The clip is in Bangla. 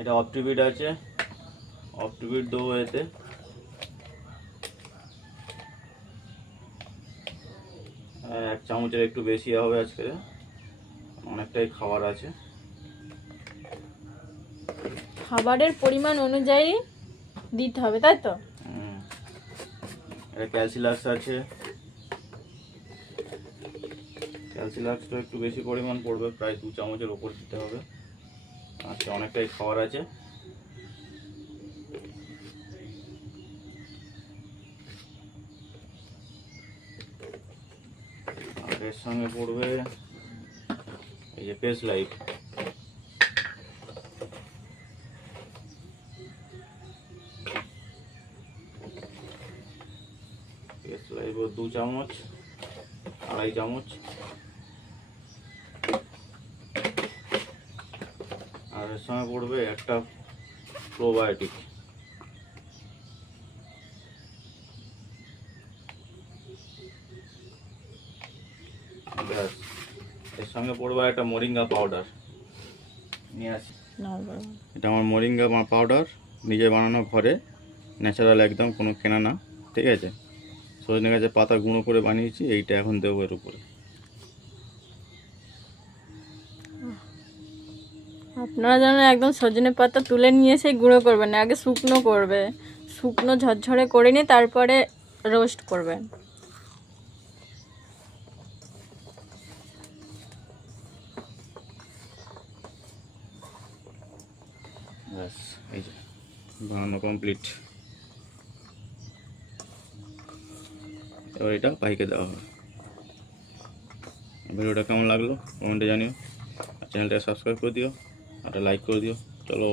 এটা অপটিবিট আছে, অপটিবিট দেবো এতে। এক চামচের একটু বেশি হবে আজকে, অনেকটাই খাবার আছে। খাবারের পরিমাণ অনুযায়ী দিতে হবে, তাই তো? এটা ক্যালসিলাক্স আছে, ক্যালসিলাক্সটা একটু বেশি পরিমাণ পড়বে, প্রায় 2 চামচের ওপর দিতে হবে। আজকে অনেকটাই খাবার আছে। আর এর সঙ্গে পড়বে এই যে পেস লাইফ, পেস লাইফ 2 চামচ, 2.5 চামচ। আর এর সঙ্গে পড়বে একটা প্রোবায়োটিক, ব্যাস। এর সঙ্গে পড়বে একটা মোরিঙ্গা পাউডার নিয়ে আসি। এটা আমার মোরিঙ্গা পাউডার, নিজে বানানো ঘরে, ন্যাচারাল একদম, কোনো কেনা না, ঠিক আছে। সজনে গাছের পাতা গুঁড়ো করে বানিয়েছি, এইটা এখন দেবো এর উপরে। আপনারা যেন একদম সজনে পাতা তুলে নিয়ে এসে গুঁড়ো করবেন না, আগে শুকনো করবে, শুকনো ঝরঝরে করে নিয়ে তারপরে রোস্ট করবেন। ব্যাস, এই যে বানানো কমপ্লিট। এবার এটা পাইকে দেওয়া হবে। ভিডিওটা কেমন লাগলো কমেন্টে জানিও, আর চ্যানেলটা সাবস্ক্রাইব করে দিও, আর লাইক করে দিও। চলো।